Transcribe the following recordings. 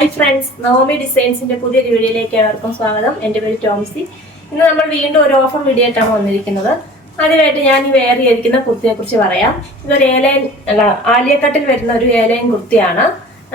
Hi friends Navami ഡിസൈൻസിന്റെ പുതിയൊരു വീഡിയോയിലേക്ക് ഏവർക്കും സ്വാഗതം. എന്റെ പേര് ടോംസി. ഇന്ന് നമ്മൾ വീണ്ടും ഒരു ഓഫർ വീഡിയോ ആയിട്ടാണ് വന്നിരിക്കുന്നത്. ആദ്യമായിട്ട് ഞാൻ ഈ വെയർ ചെയ്തിരിക്കുന്ന കുർത്തിയെ കുറിച്ച് പറയാം. ഇതൊരു ഏലൈൻ അല്ല ആലിയക്കട്ടിൽ വരുന്ന ഒരു ഏലൈൻ കുർത്തിയാണ്.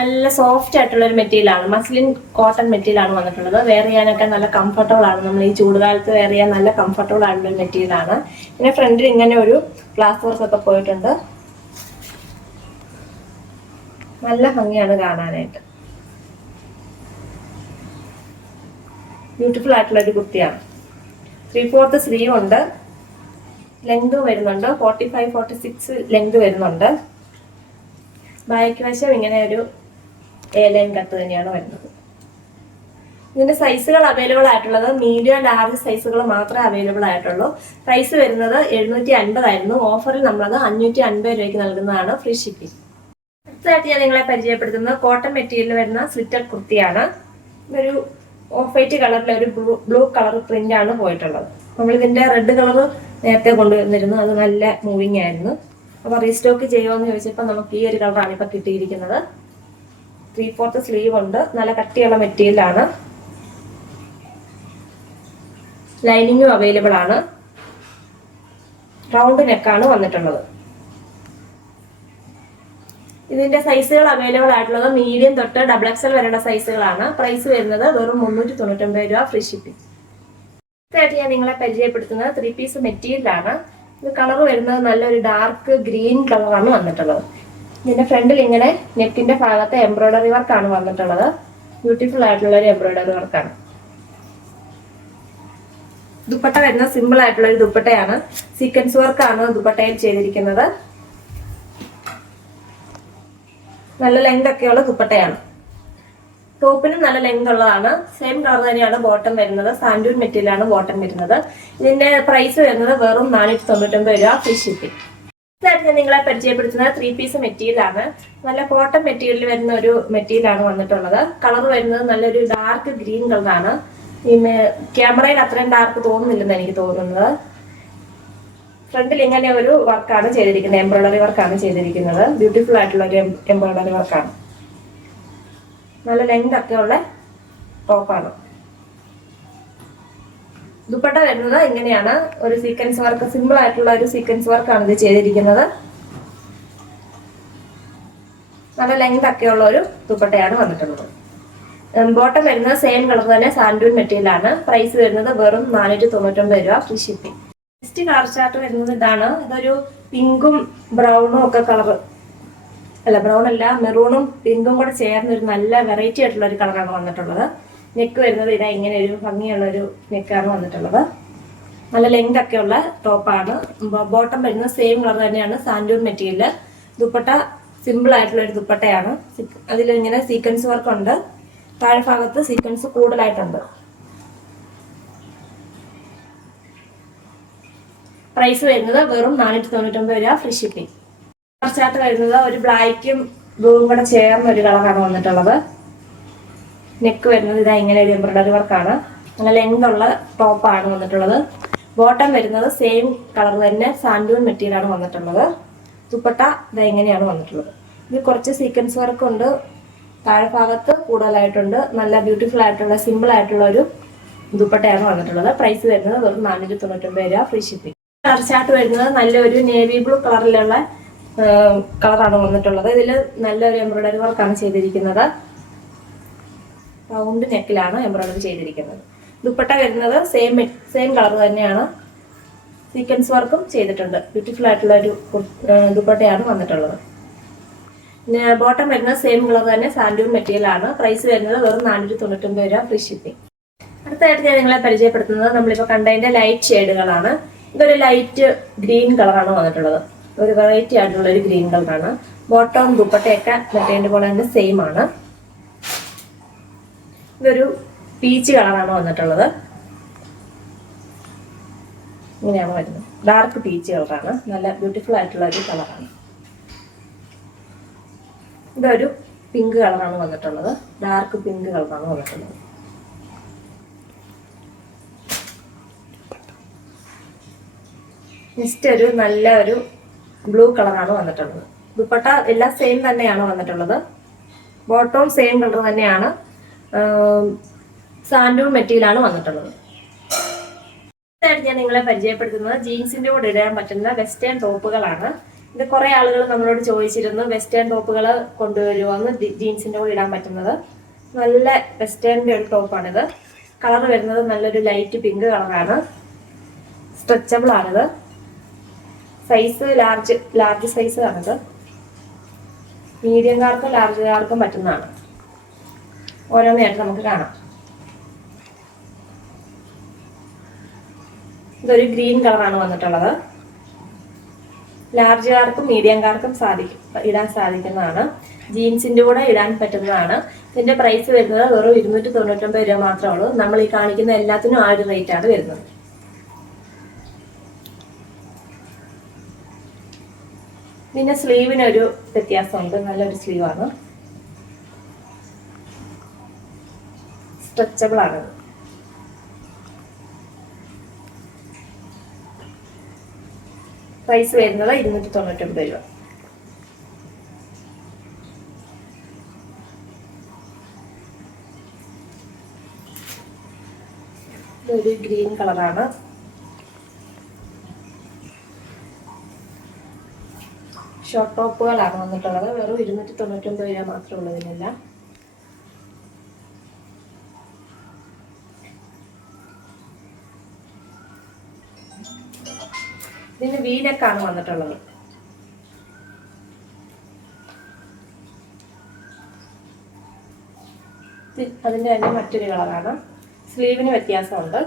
നല്ല സോഫ്റ്റ് ആയിട്ടുള്ള ഒരു മെറ്റീരിയലാണ് മസ്ലിൻ കോട്ടൺ മെറ്റീരിയലാണ് വന്നിട്ടുള്ളത്. വെയർ ചെയ്യാനൊക്കെ നല്ല കംഫർട്ടബിൾ ആണ്. നമ്മൾ ഈ ചൂടുകാലത്ത് വെയർ ചെയ്യാൻ നല്ല കംഫർട്ടബിൾ ആയിട്ടുള്ള ഒരു മെറ്റീരിയലാണ് പിന്നെ ഫ്രണ്ടിൽ ഇങ്ങനെ ഒരു ഗ്ലാസ് വർക്ക് ഒക്കെ പോയിട്ടുണ്ട്. നല്ല ഭംഗിയാണ് കാണാനായിട്ട്. ബ്യൂട്ടിഫുൾ ആയിട്ടുള്ള ഒരു കുർത്തിയാണ് ത്രീ ഫോർത്ത് സ്ലീവ് ഉണ്ട്. ലെങ്ത് വരുന്നുണ്ട്. Forty five forty six length വരുന്നുണ്ട്. ബാക്ക് വശം ഇങ്ങനെ ഒരു എ ലൈൻ കട്ട് തന്നെയാണ് വരുന്നത്. ഇതിന്റെ സൈസുകൾ അവൈലബിൾ ആയിട്ടുള്ളത് മീഡിയം ലാർജ് സൈസുകൾ മാത്രമേ അവൈലബിൾ ആയിട്ടുള്ളൂ. പ്രൈസ് വരുന്നത് എഴുന്നൂറ്റി അൻപതായിരുന്നു ഓഫറിൽ നമ്മളത് അഞ്ഞൂറ്റി അൻപത് രൂപയ്ക്ക് നൽകുന്നതാണ് ഫ്രീ ഷിപ്പിംഗ് അടുത്തതായിട്ട് ഞാൻ നിങ്ങളെ പരിചയപ്പെടുത്തുന്നത് കോട്ടൺ മെറ്റീരിയൽ വരുന്ന സ്ലിറ്റർ കുർത്തിയാണ്. ഇതൊരു ഓഫ് വൈറ്റ് കളറിലെ ഒരു ബ്ലൂ ബ്ലൂ കളർ പ്രിന്റ് ആണ് പോയിട്ടുള്ളത്. നമ്മൾ ഇതിന്റെ റെഡ് കളർ നേരത്തെ കൊണ്ടുവന്നിരുന്നു. അത് നല്ല മൂവിങ് ആയിരുന്നു. അപ്പോൾ റീസ്റ്റോക്ക് ചെയ്യുമോ ചോദിച്ചപ്പോൾ നമുക്ക് ഈ ഒരു കളറാണ് ഇപ്പൊ കിട്ടിയിരിക്കുന്നത്. ത്രീ ഫോർത്ത് സ്ലീവ് ഉണ്ട്. നല്ല കട്ടിയുള്ള മെറ്റീരിയലാണ് ലൈനിങ്ങും അവൈലബിൾ ആണ്. റൗണ്ട് നെക്കാണ് വന്നിട്ടുള്ളത്. ഇതിന്റെ സൈസുകൾ അവൈലബിൾ ആയിട്ടുള്ളത് മീഡിയം തൊട്ട് ഡബിൾ എക്സൽ വരേണ്ട സൈസുകളാണ്. പ്രൈസ് വരുന്നത് വെറും മുന്നൂറ്റി തൊണ്ണൂറ്റൊമ്പത് രൂപ ഫ്രീ ഷിപ്പിംഗ് ഇതായിട്ട് ഞാൻ നിങ്ങളെ പരിചയപ്പെടുത്തുന്നത്. ത്രീ പീസ് മെറ്റീരിയലാണ് ഇത് കളർ വരുന്നത് നല്ലൊരു ഡാർക്ക് ഗ്രീൻ കളറാണ് വന്നിട്ടുള്ളത്. ഇതിന്റെ ഫ്രണ്ടിൽ ഇങ്ങനെ നെക്കിന്റെ ഭാഗത്തെ എംബ്രോയിഡറി വർക്കാണ് വന്നിട്ടുള്ളത്. ബ്യൂട്ടിഫുൾ ആയിട്ടുള്ള ഒരു എംബ്രോയിഡറി വർക്കാണ് ദുപ്പട്ട വരുന്നത് സിമ്പിൾ ആയിട്ടുള്ള ഒരു ദുപ്പട്ടയാണ്. സീക്വൻസ് വർക്കാണ് ദുപ്പട്ടയിൽ ചെയ്തിരിക്കുന്നത്. നല്ല ലെങ്ത് ഒക്കെയുള്ള ദുപ്പട്ടയാണ്. ടോപ്പിനും നല്ല ലെങ്ത് ഉള്ളതാണ്. സെയിം കളർ തന്നെയാണ് ബോട്ടം വരുന്നത്. സാൻഡൂൺ മെറ്റീരിയലാണ് ബോട്ടം വരുന്നത്. ഇതിന്റെ പ്രൈസ് വരുന്നത് വെറും നാനൂറ്റി തൊണ്ണൂറ്റൊമ്പത് രൂപ ഫ്രീ ഷിപ്പിംഗ് ഇതായിട്ട് ഞാൻ നിങ്ങളെ പരിചയപ്പെടുത്തുന്നത് ത്രീ പീസ് മെറ്റീരിയലാണ് നല്ല കോട്ടൺ മെറ്റീരിയൽ വരുന്ന ഒരു മെറ്റീരിയലാണ് വന്നിട്ടുള്ളത്. കളർ വരുന്നത് നല്ലൊരു ഡാർക്ക് ഗ്രീൻ കളറാണ് ഈ ക്യാമറയിൽ അത്രയും ഡാർക്ക് തോന്നുന്നില്ലെന്ന് എനിക്ക് തോന്നുന്നത്. ഫ്രണ്ടിൽ ഇങ്ങനെ ഒരു വർക്കാണ് ചെയ്തിരിക്കുന്നത്. എംബ്രോയിഡറി വർക്കാണ് ചെയ്തിരിക്കുന്നത്. ബ്യൂട്ടിഫുൾ ആയിട്ടുള്ള ഒരു എംബ്രോയിഡറി വർക്കാണ് നല്ല ലെങ്ത് ഒക്കെ ഉള്ള ടോപ്പാണ് ദുപ്പട്ട വരുന്നത് ഇങ്ങനെയാണ്. ഒരു സീക്വൻസ് വർക്ക് സിമ്പിൾ ആയിട്ടുള്ള ഒരു സീക്വൻസ് വർക്കാണ് ഇത് ചെയ്തിരിക്കുന്നത്. നല്ല ലെങ്ത് ഒക്കെ ഉള്ള ഒരു ദുപ്പട്ടയാണ് വന്നിട്ടുള്ളത്. ബോട്ടം വരുന്നത് സെയിം കളർ തന്നെ സാൻഡൂൺ മെറ്റീരിയലാണ് പ്രൈസ് വരുന്നത് വെറും നാനൂറ്റി തൊണ്ണൂറ്റൊമ്പത് രൂപ free shipping next colour chart വരുന്നത് ഇതാണ് ഇതൊരു പിങ്കും ബ്രൗണും ഒക്കെ കളർ അല്ല ബ്രൗൺ അല്ല മെറൂണും പിങ്കും കൂടെ ചേർന്ന ഒരു നല്ല വെറൈറ്റി ആയിട്ടുള്ള ഒരു കളറാണ് വന്നിട്ടുള്ളത്. നെക്ക് വരുന്നത് ഇതാ ഇങ്ങനെ ഒരു ഭംഗിയുള്ള ഒരു നെക്കാണ് വന്നിട്ടുള്ളത്. നല്ല ലെങ്ത് ഒക്കെ ഉള്ള ടോപ്പാണ് ബോട്ടം വരുന്നത് സെയിം കളർ തന്നെയാണ്. സാൻഡൂർ മെറ്റീരിയൽ ദുപ്പട്ട സിമ്പിൾ ആയിട്ടുള്ള ഒരു ദുപ്പട്ടയാണ്. അതിലിങ്ങനെ സീക്വൻസ് വർക്ക് ഉണ്ട്. താഴെ ഭാഗത്ത് സീക്വൻസ് കൂടുതലായിട്ടുണ്ട്. പ്രൈസ് വരുന്നത് വെറും നാനൂറ്റി തൊണ്ണൂറ്റൊമ്പത് രൂപ ഫ്രീ ഷിപ്പിംഗ് കുറച്ചകത്ത് വരുന്നത് ഒരു ബ്ലാക്കും ബ്ലൂവും കൂടെ ചേർന്ന ഒരു കളറാണ് വന്നിട്ടുള്ളത്. നെക്ക് വരുന്നത് ഇതാ ഇങ്ങനെ ഒരു എംബ്രോയിഡറി വർക്കാണ് നല്ല ലെങ്ത് ഉള്ള ടോപ്പാണ് വന്നിട്ടുള്ളത്. ബോട്ടം വരുന്നത് സെയിം കളർ തന്നെ സാൻഡൂൺ മെറ്റീരിയൽ ആണ് വന്നിട്ടുള്ളത്. ദുപ്പട്ട ഇതാ ഇങ്ങനെയാണ് വന്നിട്ടുള്ളത്. ഇത് കുറച്ച് സീക്വൻസ് വർക്ക് ഉണ്ട്. താഴെ ഭാഗത്ത് കൂടുതലായിട്ടുണ്ട്. നല്ല ബ്യൂട്ടിഫുൾ ആയിട്ടുള്ള സിമ്പിൾ ആയിട്ടുള്ള ഒരു ദുപ്പട്ടയാണ് വന്നിട്ടുള്ളത്. പ്രൈസ് വരുന്നത് വെറും നാനൂറ്റി തൊണ്ണൂറ്റൊമ്പത് രൂപ ഫ്രീ ഷിപ്പിംഗ് കളർ ചാർട്ട് വരുന്നത് നല്ലൊരു നേവി ബ്ലൂ കളറിലുള്ള കളറാണ് വന്നിട്ടുള്ളത്. ഇതിൽ നല്ലൊരു എംബ്രോയിഡറി വർക്കാണ് ചെയ്തിരിക്കുന്നത്. റൗണ്ട് നെക്കിലാണ് എംബ്രോയിഡറി ചെയ്തിരിക്കുന്നത്. ദുപ്പട്ട വരുന്നത് സെയിം സെയിം കളർ തന്നെയാണ്. സീക്വൻസ് വർക്കും ചെയ്തിട്ടുണ്ട്. ബ്യൂട്ടിഫുൾ ആയിട്ടുള്ള ഒരു ദുപ്പട്ടയാണ് വന്നിട്ടുള്ളത്. ബോട്ടം വരുന്നത് സെയിം കളർ തന്നെ സാൻഡൂൺ മെറ്റീരിയൽ ആണ്. പ്രൈസ് വരുന്നത് വെറും നാനൂറ്റി തൊണ്ണൂറ്റൊമ്പത് രൂപ ഫ്രീ ഷിപ്പിംഗ് അടുത്തായിട്ട് ഞാൻ നിങ്ങളെ പരിചയപ്പെടുത്തുന്നത് നമ്മളിപ്പോൾ കണ്ടതിന്റെ ലൈറ്റ് ഷെയ്ഡുകളാണ് ഇതൊരു ലൈറ്റ് ഗ്രീൻ കളറാണ് വന്നിട്ടുള്ളത്. ഒരു വെറൈറ്റി ആയിട്ടുള്ള ഒരു ഗ്രീൻ കളറാണ് ബോട്ടോം ദുപ്പട്ടയൊക്കെ മറ്റേതിന്റെ പോലെ തന്നെ സെയിം ആണ്. ഇതൊരു പീച്ച് കളറാണ് വന്നിട്ടുള്ളത്. ഇങ്ങനെയാണ് വരുന്നത്. ഡാർക്ക് പീച്ച് കളറാണ് നല്ല ബ്യൂട്ടിഫുൾ ആയിട്ടുള്ള ഒരു കളറാണ് ഇതൊരു പിങ്ക് കളറാണ് വന്നിട്ടുള്ളത്. ഡാർക്ക് പിങ്ക് കളറാണ് വന്നിട്ടുള്ളത്. നെക്സ്റ്റ് ഒരു നല്ല ഒരു ബ്ലൂ കളറാണ് വന്നിട്ടുള്ളത്. ദുപ്പട്ട എല്ലാം സെയിം തന്നെയാണ് വന്നിട്ടുള്ളത്. ബോട്ടവും സെയിം കളർ തന്നെയാണ്. സാൻഡൂൺ മെറ്റീരിയലാണ് വന്നിട്ടുള്ളത്. ഞാൻ നിങ്ങളെ പരിചയപ്പെടുത്തുന്നത് ജീൻസിന്റെ കൂടെ ഇടാൻ പറ്റുന്ന വെസ്റ്റേൺ ടോപ്പുകളാണ്. ഇത് കുറെ ആളുകൾ നമ്മളോട് ചോദിച്ചിരുന്നു വെസ്റ്റേൺ ടോപ്പുകൾ കൊണ്ടുവരുമോന്ന് ജീൻസിന്റെ കൂടെ ഇടാൻ പറ്റുന്നത്. നല്ല വെസ്റ്റേണിന്റെ ഒരു ടോപ്പാണിത്. കളർ വരുന്നത് നല്ലൊരു ലൈറ്റ് പിങ്ക് കളറാണ് സ്ട്രെച്ചബിൾ ആണിത്. സൈസ് ലാർജ് ലാർജ് സൈസ് ആണത്. മീഡിയംകാർക്കും ലാർജുകാർക്കും പറ്റുന്നതാണ്. ഓരോന്നായിട്ട് നമുക്ക് കാണാം. ഇതൊരു ഗ്രീൻ കളറാണ് വന്നിട്ടുള്ളത്. ലാർജുകാർക്കും മീഡിയംകാർക്കും സാധിക്കും ഇടാൻ സാധിക്കുന്നതാണ്. ജീൻസിന്റെ കൂടെ ഇടാൻ പറ്റുന്നതാണ്. ഇതിന്റെ പ്രൈസ് വരുന്നത് വെറും ഇരുന്നൂറ്റി തൊണ്ണൂറ്റൊമ്പത് രൂപ മാത്രമേ ഉള്ളൂ. നമ്മൾ ഈ കാണിക്കുന്ന എല്ലാത്തിനും ആ ഒരു റേറ്റ് ആണ് വരുന്നത്. പിന്നെ സ്ലീവിനൊരു വ്യത്യാസമുണ്ട്. നല്ലൊരു സ്ലീവാണ്. സ്ട്രെച്ചബിൾ ആണ് പ്രൈസ് വരുന്നത് ഇരുന്നൂറ്റി തൊണ്ണൂറ്റൊമ്പത് രൂപ. ഇതൊരു ഗ്രീൻ കളറാണ്. ഷോർട്ട് ടോപ്പുകളാണ് വന്നിട്ടുള്ളത്. വെറും ഇരുന്നൂറ്റി തൊണ്ണൂറ്റൊമ്പത് രൂപ മാത്രമേ ഉള്ളൂ ഇതിനെല്ലാം ഇതിന് വീനക്കാണ് വന്നിട്ടുള്ളത്. അതിന്റെ തന്നെ മറ്റൊരു കളറാണ്. സ്ലീവിന് വ്യത്യാസമുണ്ട്.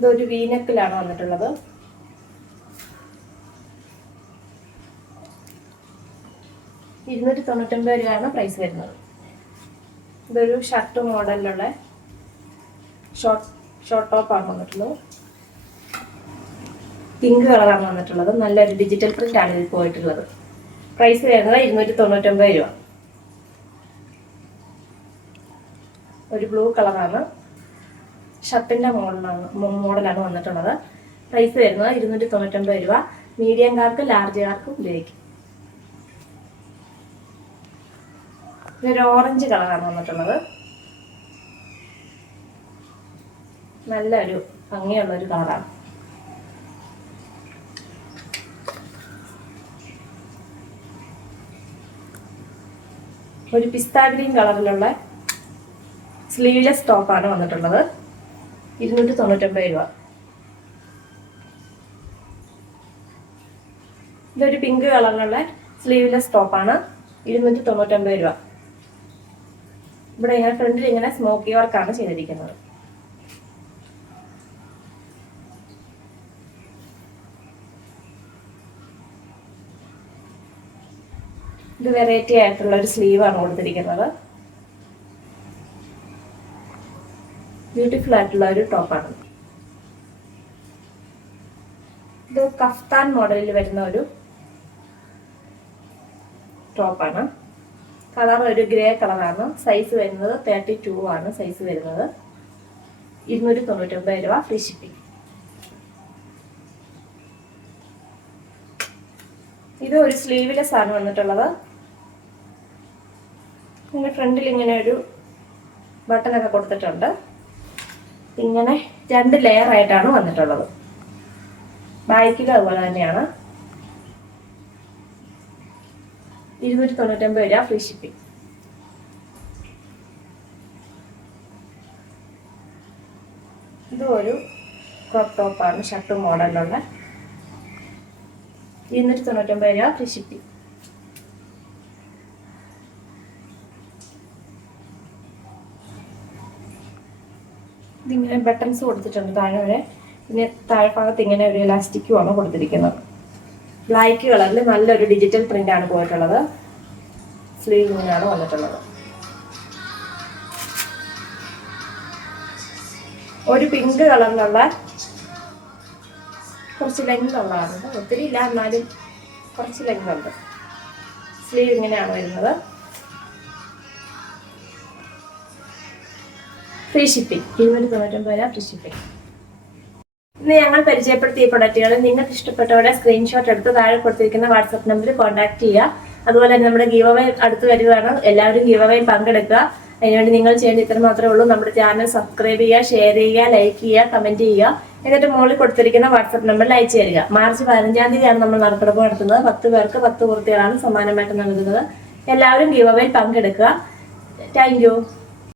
ഇതൊരു വീനക്കിലാണ് വന്നിട്ടുള്ളത്. ഇരുന്നൂറ്റി തൊണ്ണൂറ്റൊമ്പത് രൂപയാണ് പ്രൈസ് വരുന്നത്. ഇതൊരു ഷർട്ട് മോഡലിലുള്ള ഷോർട്ട് ഷോർട്ട് ടോപ്പാണ് വന്നിട്ടുള്ളത്. പിങ്ക് കളറാണ് വന്നിട്ടുള്ളത്. നല്ലൊരു ഡിജിറ്റൽ പ്രിന്റ് ആണ് ഇതിൽ പോയിട്ടുള്ളത്. പ്രൈസ് വരുന്നത് ഇരുന്നൂറ്റി തൊണ്ണൂറ്റൊമ്പത് രൂപ. ഒരു ബ്ലൂ കളറാണ് ഷർട്ടിന്റെ മോഡലാണ് മോഡലാണ് വന്നിട്ടുള്ളത്. പ്രൈസ് വരുന്നത് ഇരുന്നൂറ്റി തൊണ്ണൂറ്റൊമ്പത് രൂപ മീഡിയംകാർക്കും ലാർജുകാർക്കും ഉപയോഗിക്കും. ഇതൊരു ഓറഞ്ച് കളറാണ് വന്നിട്ടുള്ളത്. നല്ലൊരു ഭംഗിയുള്ള ഒരു കളറാണ് ഒരു പിസ്താ ഗ്രീൻ കളറിലുള്ള സ്ലീവ്ലെസ് ടോപ്പാണ് വന്നിട്ടുള്ളത്. ഇരുന്നൂറ്റി തൊണ്ണൂറ്റൊമ്പത് രൂപ. ഇതൊരു പിങ്ക് കളറിലുള്ള സ്ലീവ്ലെസ് ടോപ്പാണ് ഇരുന്നൂറ്റി തൊണ്ണൂറ്റൊമ്പത് രൂപ. ഇവിടെ ഇങ്ങനെ ഫ്രണ്ടിൽ ഇങ്ങനെ സ്മോക്കി വർക്കാണ് ചെയ്തിരിക്കുന്നത്. ഇത് വെറൈറ്റി ആയിട്ടുള്ള ഒരു സ്ലീവാണ് കൊടുത്തിരിക്കുന്നത്. ബ്യൂട്ടിഫുൾ ആയിട്ടുള്ള ഒരു ടോപ്പാണ് ഇത് കഫ്താൻ മോഡലിൽ വരുന്ന ഒരു ടോപ്പാണ് കളർ ഒരു ഗ്രേ കളറാണ് സൈസ് വരുന്നത് തേർട്ടി ടു ആണ് സൈസ് വരുന്നത്. ഇരുന്നൂറ്റി തൊണ്ണൂറ്റൊമ്പത് രൂപ ഫ്രീ ഷിപ്പിംഗ് ഇത് ഒരു സ്ലീവിലെ ആണ് വന്നിട്ടുള്ളത്. ഇങ്ങനെ ഫ്രണ്ടിൽ ഇങ്ങനെ ഒരു ബട്ടണൊക്കെ കൊടുത്തിട്ടുണ്ട്. ഇങ്ങനെ രണ്ട് ലെയർ ആയിട്ടാണ് വന്നിട്ടുള്ളത്. ബാക്കിലും അതുപോലെ തന്നെയാണ്. ഇരുന്നൂറ്റി തൊണ്ണൂറ്റൊമ്പത് രൂപ ഫ്രീ ഷിപ്പിംഗ് ഇതും ഒരു ക്രോപ്പ് ടോപ്പാണ് ഷർട്ട് മോഡലിലുള്ള ഇരുന്നൂറ്റി തൊണ്ണൂറ്റൊമ്പത് രൂപ ഫ്രീ ഷിപ്പിംഗ് ഇതിങ്ങനെ ബട്ടൺസ് കൊടുത്തിട്ടുണ്ട് താഴെ വരെ. പിന്നെ താഴെ ഭാഗത്ത് ഇങ്ങനെ ഒരു ഇലാസ്റ്റിക്കുമാണ് കൊടുത്തിരിക്കുന്നത്. ബ്ലാക്ക് കളറിൽ നല്ലൊരു ഡിജിറ്റൽ പ്രിന്റ് ആണ് പോയിട്ടുള്ളത്. സ്ലീവ് ഇങ്ങനെയാണ് വന്നിട്ടുള്ളത്. ഒരു പിങ്ക് കളറിലുള്ള കുറച്ച് ലെങ്ത് ഉള്ളതാണ്. ഒത്തിരി ഇല്ല എന്നാലും കുറച്ച് ലെങ്ത് ഉണ്ട്. സ്ലീവ് ഇങ്ങനെയാണ് വരുന്നത്. ഫ്രീ ഷിപ്പിംഗ് ഇരുന്നൂറ്റി തൊണ്ണൂറ്റൊമ്പത് രൂപ ഫ്രീ ഷിപ്പിംഗ് ഇന്ന് ഞങ്ങൾ പരിചയപ്പെടുത്തിയ പ്രൊഡക്റ്റുകൾ നിങ്ങൾക്ക് ഇഷ്ടപ്പെട്ടവരുടെ സ്ക്രീൻഷോട്ട് എടുത്ത് താഴെ കൊടുത്തിരിക്കുന്ന വാട്സപ്പ് നമ്പറിൽ കോൺടാക്ട് ചെയ്യുക. അതുപോലെ തന്നെ നമ്മുടെ ഗീവ് അവേ അടുത്ത് വരികയാണ്. എല്ലാവരും ഗീവ് അവേ പങ്കെടുക്കുക. അതിനുവേണ്ടി നിങ്ങൾ ചെയ്യേണ്ട ഇത്ര മാത്രമേ ഉള്ളൂ. നമ്മുടെ ചാനൽ സബ്സ്ക്രൈബ് ചെയ്യുക ഷെയർ ചെയ്യുക ലൈക്ക് ചെയ്യുക കമന്റ് ചെയ്യുക. എന്നിട്ട് മുകളിൽ കൊടുത്തിരിക്കുന്ന വാട്സപ്പ് നമ്പറിൽ അയച്ചു തരിക. മാർച്ച് പതിനഞ്ചാം തീയതിയാണ് നമ്മൾ നറുക്കെടുപ്പ് നടത്തുന്നത്. പത്ത് പേർക്ക് പത്ത് കുർത്തികളാണ് സമ്മാനമായിട്ട് നൽകുന്നത്. എല്ലാവരും ഗീവ് അവയിൽ പങ്കെടുക്കുക. താങ്ക്